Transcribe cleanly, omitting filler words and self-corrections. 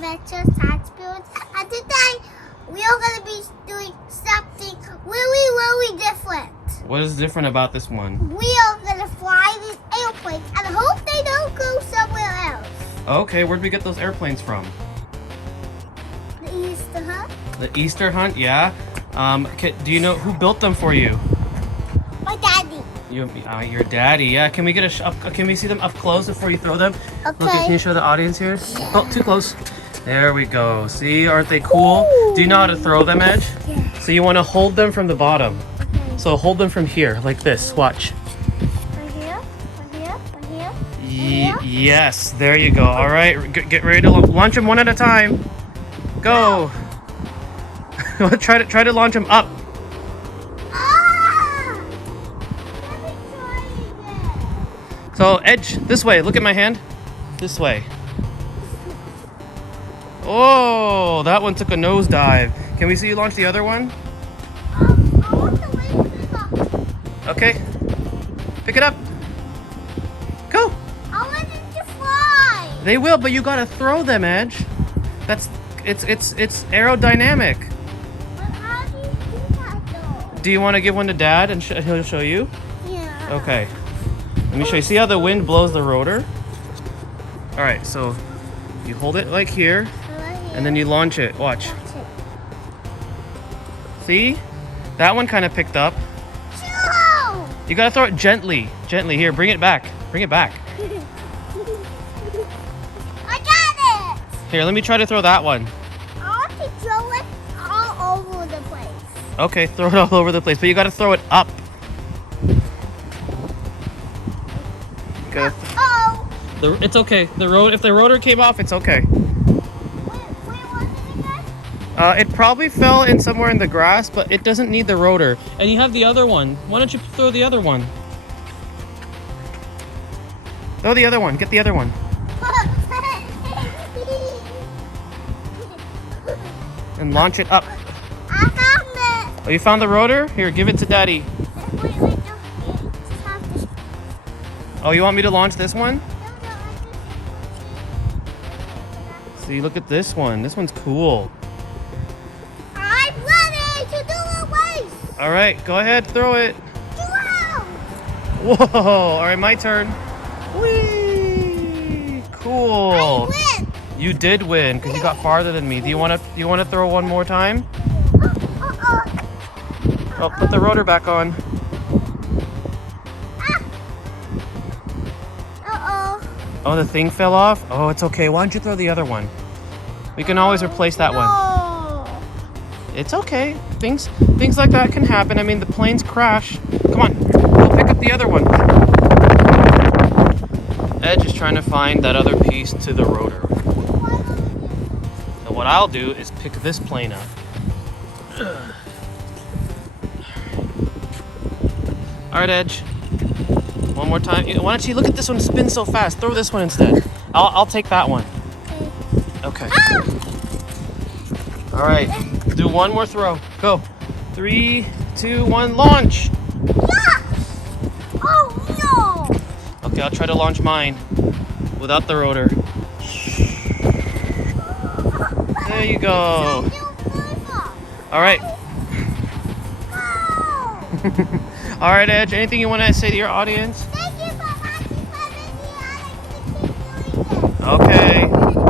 adventure science build. And today we are going to be doing something really different. What is different about this one? We are going to fly these airplanes and hope they don't go somewhere else. Okay, where'd we get those airplanes from? The Easter hunt. The Easter hunt, yeah. Do you know who built them for you? My daddy. Your daddy, yeah. Can we get can we see them up close before you throw them? Okay. Look, can you show the audience here? Oh, too close. There we go. See, aren't they cool? Ooh. Do you know how to throw them, Edge? Yeah. So you want to hold them from the bottom. Okay. So hold them from here, like this. Watch. Right here, right here, right here. Right here. Yes, there you go. All right, get ready to launch them one at a time. Go. try to launch them up. So Edge, this way. Look at my hand. This way. Oh, that one took a nosedive. Can we see you launch the other one? I want the wings up. Okay. Pick it up. Go. I want them to fly. They will, but you gotta throw them, Edge. It's aerodynamic. But how do you do that though? Do you want to give one to Dad and he'll show you? Yeah. Okay. Let me show you. See how the wind blows the rotor? All right, so you hold it like here, and then you launch it. Watch. See? That one kind of picked up. You gotta throw it gently. Gently. Here, bring it back. Bring it back. I got it! Here, let me try to throw that one. I want to throw it all over the place. Okay, throw it all over the place, but you gotta throw it up. It's okay. If the rotor came off, it's okay. Where was it again? It probably fell in somewhere in the grass, but it doesn't need the rotor. And you have the other one. Why don't you throw the other one? Throw the other one. Get the other one. And launch it up. I found it. Oh, you found the rotor? Here, give it to Daddy. Wait, just have to... Oh, you want me to launch this one? See, look at this one. This one's cool. I'm ready to do a race. All right, go ahead, throw it. Whoa! Whoa! All right, my turn. Whee! Cool. I win. You did win because you got farther than me. Do you want to throw one more time? Oh, put the rotor back on. Oh, the thing fell off? Oh, it's okay. Why don't you throw the other one? We can always replace that one. It's okay. Things like that can happen. I mean, the planes crash. Come on, go pick up the other one. Edge is trying to find that other piece to the rotor. So what I'll do is pick this plane up. All right, Edge. One more time. Why don't you look at this one spin so fast? Throw this one instead. I'll take that one. Okay. Ah! All right. Do one more throw. Go. 3, 2, 1, launch. Yes! Oh no! Okay, I'll try to launch mine without the rotor. There you go. All right. All right, Edge. Anything you want to say to your audience?